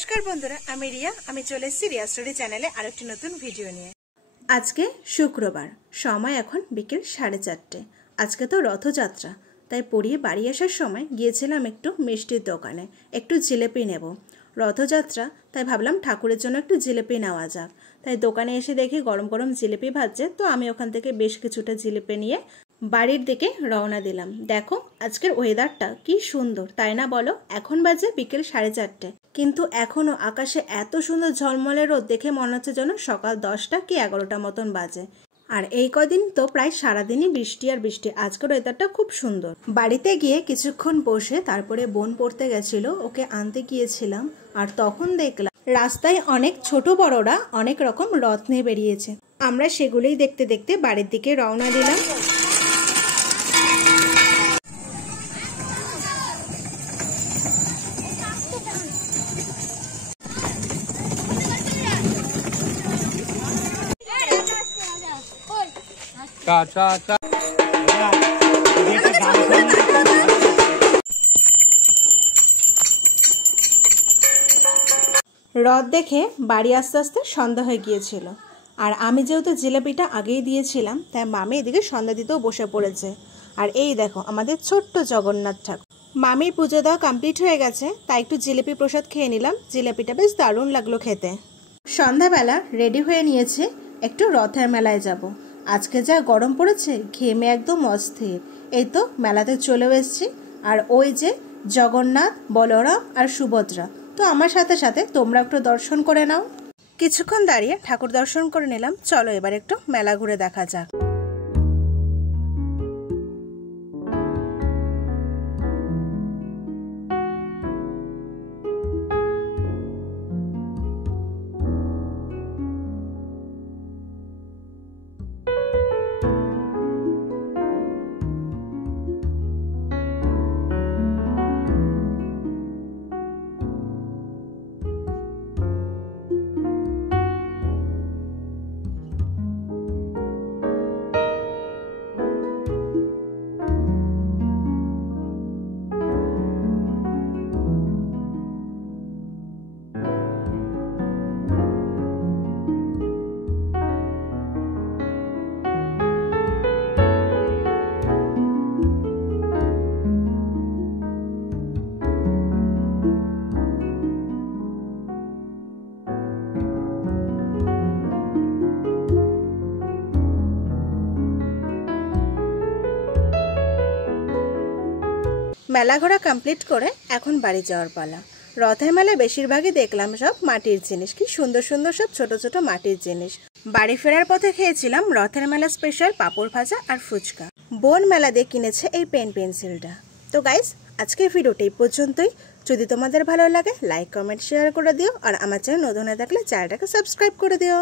नमस्कार बंधुरा आमी रिया आमी चले एसेছি रिया स्टोरी चैनेले आरेकटी नतून भिडियो निये। आजके शुक्रवार समय एखन बिकेल 4:30। आजके तो रथयात्रा ताई पड़िए बाड़ी आसार समय गिয়েছিলাম एकटू मिष्टिर दोकाने एकटू जिलेपि नेब। रथयात्रा ताई भाबलाम ठाकुरेर जोन्नो एकटू जिलेपि नेওয়া যাক। ताई दोकाने एसे देखी गरम गरम जिलेपि भाजছে, तो आमी ओखान थेके बेश किछुटा जिलेपि निये बाड़िर दिके रওনা दिलाम। देखो आजकेर ओয়েদারটা কি সুন্দর, তাই না বলো? এখন বাজে বিকেল 4:30, কিন্তু এখনো আকাশে এত সুন্দর ঝলমলে রোদ দেখে মনে হচ্ছে যেন সকাল 10টা কি 11টা মতন বাজে। আর এই কদিন তো প্রায় সারাদিনই বৃষ্টি আর বৃষ্টি। আজকের ওয়েদারটা খুব সুন্দর। বাড়িতে গিয়ে কিছুক্ষণ বসে তারপরে বোন পড়তে গেছিল, ওকে আনতে গিয়েছিলাম। আর তখন দেখলাম রাস্তায় অনেক ছোট বড়রা অনেক রকম রথ নিয়ে বেরিয়েছে। আমরা সেগুলোই দেখতে দেখতে বাড়ির দিকে রওনা দিলাম। রথ দেখে বাড়ি আস্তে আস্তে সন্ধ্যা হয়ে গিয়েছিল। আর আমি যেহেতু জিলাপিটা আগেই দিয়েছিলাম, তাই মামি এদিকে সন্ধ্যা দিতেও বসে পড়েছে। আর এই দেখো আমাদের ছোট্ট জগন্নাথ ঠাকুর। মামির পুজো দেওয়া কমপ্লিট হয়ে গেছে, তাই একটু জিলাপি প্রসাদ খেয়ে নিলাম। জিলাপিটা বেশ দারুণ লাগলো খেতে। সন্ধ্যাবেলা রেডি হয়ে নিয়েছে, একটু রথের মেলায় যাব। আজকে যা গরম পড়েছে, ঘেমে একদম অস্থির। এই তো মেলাতে চলেও এসেছি। আর ওই যে জগন্নাথ, বলরাম আর সুভদ্রা, তো আমার সাথে সাথে তোমরা একটু দর্শন করে নাও। কিছুক্ষণ দাঁড়িয়ে ঠাকুর দর্শন করে নিলাম। চলো এবার একটু মেলা ঘুরে দেখা যাক। মেলা ঘোরা কমপ্লিট করে এখন বাড়ি যাওয়ার পালা। রথের মেলায় বেশিরভাগই দেখলাম সব মাটির জিনিস, কি সুন্দর সুন্দর সব ছোট ছোট মাটির জিনিস। বাড়ি ফেরার পথে খেয়েছিলাম রথের মেলা স্পেশাল পাঁপড় ভাজা আর ফুচকা। বোন মেলা দিয়ে কিনেছে এই পেন পেন্সিলটা। তো গাইস আজকের ভিডিওটা এই পর্যন্তই। যদি তোমাদের ভালো লাগে লাইক কমেন্ট শেয়ার করে দিও, আর আমার চ্যানেল নতুন হয়ে থাকলে চ্যানেলটাকে সাবস্ক্রাইব করে দিও।